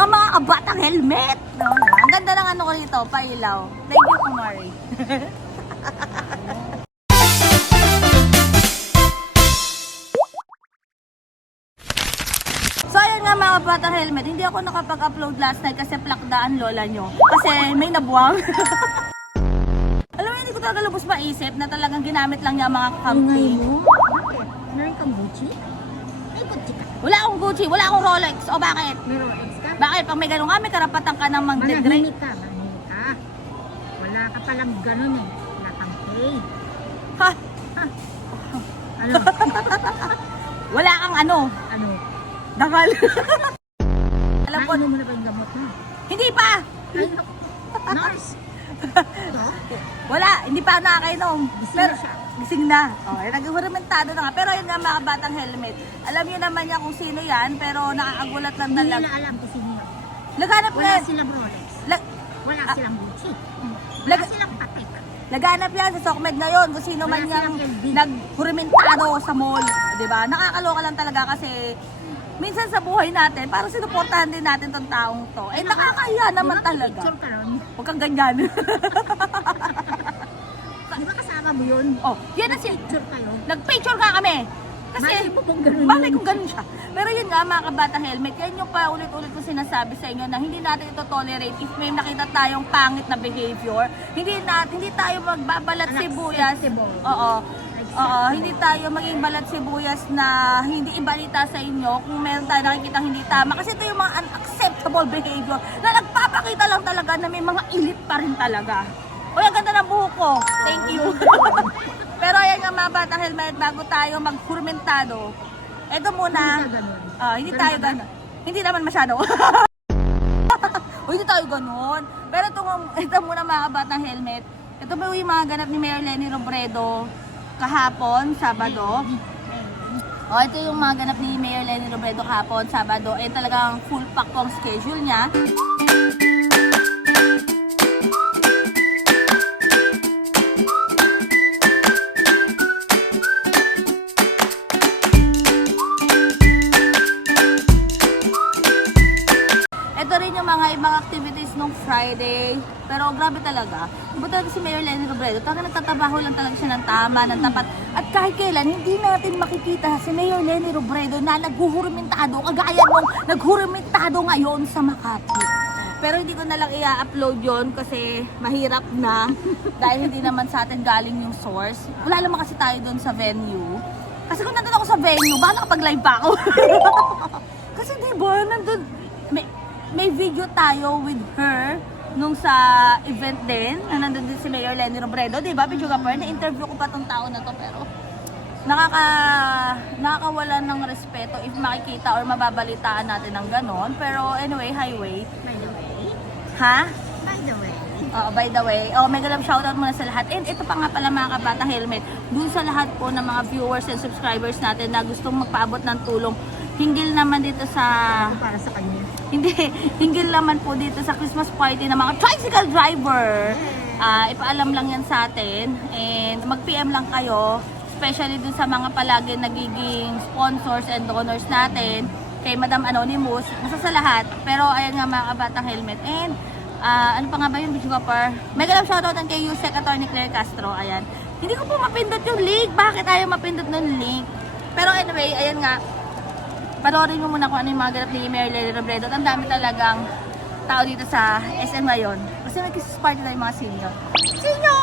Mga kabatang helmet. No, no. Ang ganda ng ano ko rito, pailaw. Thank you, Kumari. So ayun nga mga kabatang helmet, hindi ako nakapag-upload last night kasi plakdaan lola nyo. Kasi may nabuwang. Alam mo, hindi ko talaga lubos maisip na talagang ginamit lang niya ang mga campaign. Meron kang Gucci? May Gucci ka? Wala akong Gucci, wala akong Rolex. O bakit? May Rolex ka? Bakit? Pag may ganun ka, may karapatan ka ng mag-degrade. Manahimik ka. Wala ka palang ganun eh. Wala kang pay. Ha? Ano? Wala kang ano? Ano? Dakal. Alam ko, Nainom mo na ba yung gamot mo? hindi pa! Ay, naku. Nurse! Wala, hindi pa nakakainom. Gising Pero, na siya. gising na. Okay, nag-huramentado na nga. Pero yun nga mga batang helmet. Alam niyo naman niya kung sino yan, pero nakakagulat lang Hindi talaga. nila alam kung sino yun. Laganap Wala yan. silang Rolex. Wala silang Gucci. Wala Lag- silang Patek. Laganap yan sa Sokmed ngayon kung sino man Wala yung silang LV. nag-huramentado sa mall. Diba? Nakakaloka lang talaga kasi minsan sa buhay natin, parang sinuportahan din natin tong taong to. Eh, nakakahiya naman Di ba may talaga. picture ka ron? Huwag kang ganyan. Di ba kasama mo yun? Oh, yan na si... Picture kayo? Nag-picture nga kami. Kasi, Malay mo kung ganun malay yun. kung ganun siya. Pero yun nga mga kabatang helmet, yan yung pa ulit-ulit ko sinasabi sa inyo na hindi natin ito tolerate if may nakita tayong pangit na behavior. Hindi tayo magbabalat sibuyas. Unacceptable. Oo. Oo, hindi tayo maging balat sibuyas na hindi ibalita sa inyo kung meron tayo nakikita hindi tama. Kasi ito yung mga unacceptable behavior na nagpapakita lang talaga na may mga ilit pa rin talaga. Uy, ang ganda ng buhok ko. Thank you. Pero ayan nga mga batang helmet, bago tayo mag-fermentado, ito muna. Hindi tayo ganun. Hindi naman masyado. Hindi tayo ganun. Pero ito muna mga batang helmet. Ito ba yung mga ganap ni Mayor Leni Robredo kahapon, Sabado. Ito yung mga ganap ni Mayor Leni Robredo kahapon, Sabado. Talagang full pack ang schedule niya. Ito rin yung mga ibang activities nung Friday. Pero grabe talaga. Iba talaga si Mayor Leni Robredo. Talaga nagtatrabaho lang talaga siya ng tama, ng tapat. At kahit kailan, hindi natin makikita si Mayor Leni Robredo na naghuhuramentado, kagaya nung naghuhuramentado ngayon sa Makati. Pero hindi ko na lang i-upload yon kasi mahirap na. Dahil hindi naman sa atin galing yung source. Wala naman kasi tayo doon sa venue. Kasi kung nandun ako sa venue, baka nakapag-live pa ako. Kasi diba, nandun, may video tayo with her nung sa event din, na nandun din si Mayor Leni Robredo, di ba? Video ka pa, na-interview ko pa tong tao na to, pero nakakawala ng respeto if makikita or mababalitaan natin ng ganon. Pero anyway, highway. By the way. Ha? By the way. By the way, mega love shoutout muna sa lahat. And ito pa nga pala mga kabatang helmet, dun sa lahat po ng mga viewers and subscribers natin na gustong magpaabot ng tulong, hinggil naman dito sa... Para sa kanya. Hindi, hinggil naman po dito sa Christmas party ng mga tricycle driver. Ipaalam lang yan sa atin. And mag-PM lang kayo, especially dun sa mga palagi nagiging sponsors and donors natin, kay Madam Anonymous, nasa sa lahat. Pero ayan nga mga kabatang helmet. And ano pa nga ba yung video par? Mega love shoutout kay Yusek Atty. Claire Castro. Ayan. Hindi ko po mapindot yung link. Bakit ayaw mapindot ng link? Pero anyway, ayan nga. Panoorin mo muna kung ano yung mga ganap ni Mayor Leni Robredo. Ang dami talagang tao dito sa SM ngayon. Kasi nag-Christmas party na yung mga senior. Senior!